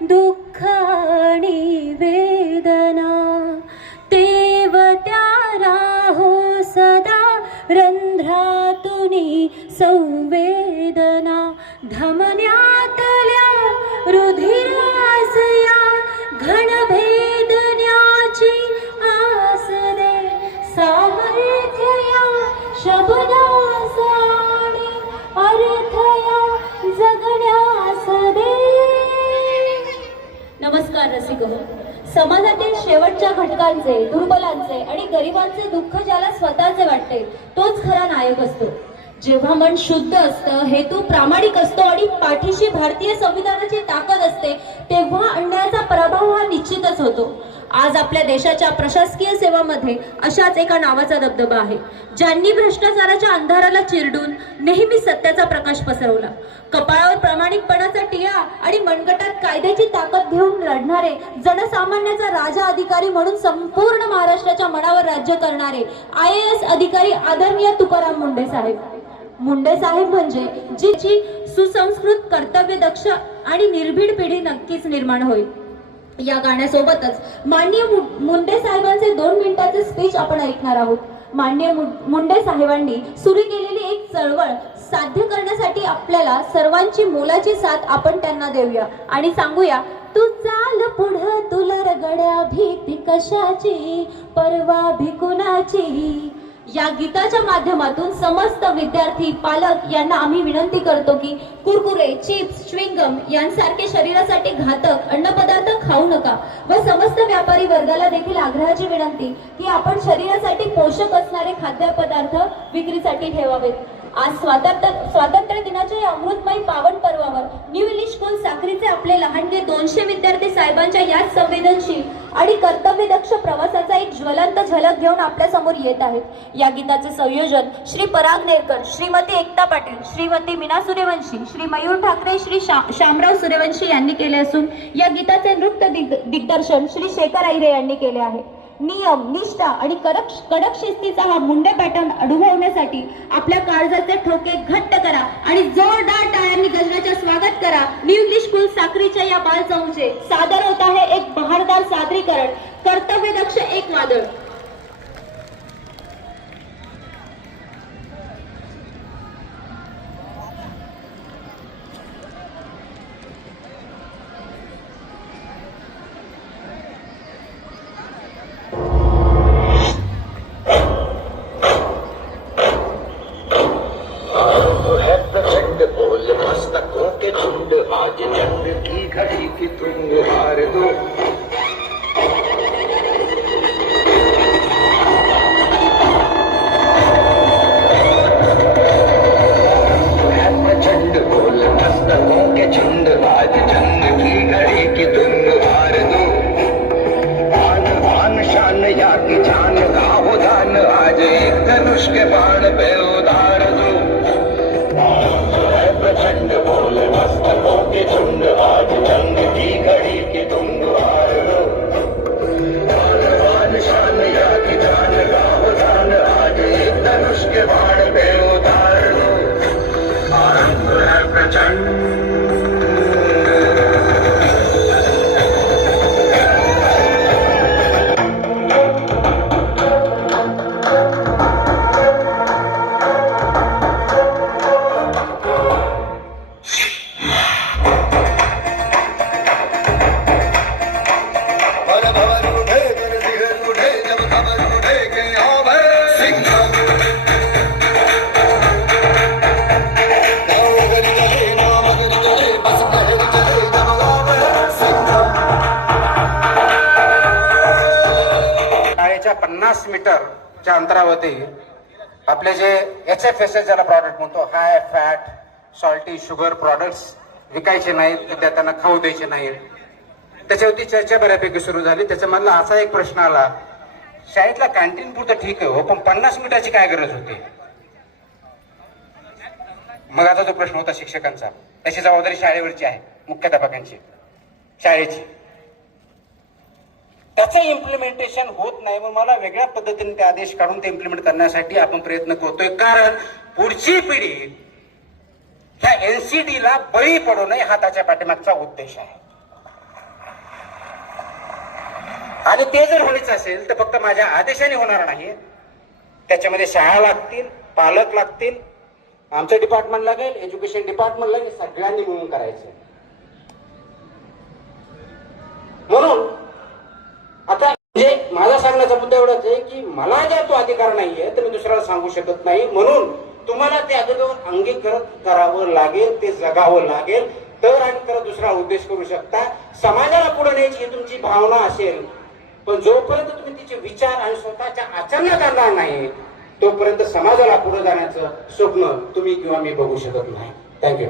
दुःख आणि वेदना, तेवत्या राहो सदा रंध्रातुनी संवेदना, धमन्यातल्या रुधिरासया घनभेदन्याची आस दे, सामर्थ्या शब्दास आणि अर्थया जगण्यास दे. नमस्कार रसिकहो. समाजातील शेवटच्या घटकांचे, दुर्बलांचे आणि गरिबांचे दुःख ज्याला स्वतःचे वाटते तोच खरा नायक असतो. जेव्हा मन शुद्ध असतं, हेतू प्रामाणिक असतो आणि पाठीशी भारतीय संविधानाची ताकद असते, तेव्हा अन्यायाचा पराभव हा निश्चितच होतो. आज आपल्या देशाच्या प्रशासकीय सेवामध्ये अशाच एका नावाचा दबदबा आहे, ज्यांनी भ्रष्टाचाराच्या अंधाराला चिरडून नेहमी सत्याचा प्रकाश पसरवला. कपाळावर प्रामाणिकपणाचा टिळा आणि मनगटात कायद्याची ताकद घेऊन लढणारे, जनसामान्याचा राजा अधिकारी म्हणून संपूर्ण महाराष्ट्राच्या मनावर राज्य करणारे IAS अधिकारी आदरणीय तुकाराम मुंढे साहेब. मुंढे साहेब म्हणजे जी सुसंस्कृत, कर्तव्यदक्ष आणि निर्भीड पिढी नक्कीच निर्माण होईल. या गाण्यासोबतच माननीय मुंढे साहेबांचे 2 मिनिटाचे स्पीच आपण ऐकणार आहोत. माननीय मुंढे साहेबांनी सुरू केलेली एक चळवळ साध्य करण्यासाठी आपल्याला सर्वांची मोलाची साथ आपण त्यांना देऊया आणि सांगूया, तू चाल पुढं, तुला रगड्या भीती कशाची, परवा भिकुनाची. या गीताच्या माध्यमातून समस्त विद्यार्थी, पालक यांना आम्ही विनंती करतो की कुरकुरे, चिप्स, च्युइंगम यांसारखे शरीरासाठी घातक अन्नपदार्थ खाऊ नका व समस्त व्यापारी वर्गाला देखील आग्रहाची विनंती की आपण शरीरासाठी पोषक असणारे खाद्यपदार्थ विक्रीसाठी ठेवावेत. आज स्वातंत्र्य दिनाच्या या अमृतमय पावन पर्वावर न्यू इंग्लिश स्कूल साक्रीचे आपले लहानगे 200 विद्यार्थी साहेबांच्या याच संवेदनशील आणि कर्तव्यदक्ष प्रवासाचा एक ज्वलंत झलक घेऊन आपल्या समोर येत आहेत. या गीताचे संयोजन श्री पराग नेरकर, श्रीमती एकता पाटील, श्रीमती मीना सूर्यवंशी, श्री मयूर ठाकरे, श्री शामराव सूर्यवंशी यांनी केले असून या गीताचे नृत्य दिग्दर्शन श्री शेखर आईरे यांनी केले आहे. नियम, निष्ठा आणि कडक शिस्तीचा हा मुंडे पॅटर्न अनुभवण्यासाठी आपल्या काळजाचे ठोके घट्ट करा आणि जोरदार टाळ्यांनी गजराचे स्वागत करा. न्यू इंग्लिश स्कूल साक्रीच्या या बालचौचे सादर होत आहे एक बहारदार सादरीकरण, कर्तव्यदक्ष एक वादळ. शाळेच्या 50 मीटरच्या अंतरावरती आपले जे HFSS ज्याला प्रॉडक्ट म्हणतो, high fat salty sugar products विकायचे नाहीत, विद्यार्थ्यांना खाऊ द्यायचे नाहीत. त्याच्यावरती चर्चा बऱ्यापैकी सुरू झाली. त्याच्यामधला असा एक प्रश्न आला, शाळेतला कॅन्टीन पुरतं ठीक आहे हो, पण 50 मीटरची काय गरज होती? मग आता जो प्रश्न होता शिक्षकांचा, त्याची जबाबदारी शाळेवरची आहे, मुख्याध्यापकांची, शाळेची. त्याचं इम्प्लिमेंटेशन होत नाही. मग मला वेगळ्या पद्धतीने ते आदेश काढून ते इम्प्लिमेंट करण्यासाठी आपण प्रयत्न करतोय, कारण पुढची पिढी ह्या NCD ला बळी पडू नये हा त्याच्या पाठीमागचा उद्देश आहे. आणि ते जर व्हायचं असेल तर फक्त माझ्या आदेशाने होणार नाही. त्याच्यामध्ये शाळा लागतील, पालक लागतील, आमचं डिपार्टमेंट लागेल, एज्युकेशन डिपार्टमेंट लागेल, सगळ्यांनी मिळून करायचं. म्हणून आता म्हणजे माझा सांगण्याचा मुद्दा एवढाच आहे की मला जर तो अधिकार नाहीये तर मी दुसऱ्याला सांगू शकत नाही. म्हणून तुम्हाला ते अधिकार अंगीकार करावं लागेल, ते जगावं लागेल, तर आणि तर दुसरा उद्देश करू शकता. समाजाला पुढे न्यायची ही तुमची भावना असेल, पण जोपर्यंत तुम्ही तिचे विचार आणि स्वतःच्या आचरणात आणणार नाही तोपर्यंत समाजाला पुढे जाण्याचं स्वप्न तुम्ही किंवा मी बघू शकत नाही. थँक्यू.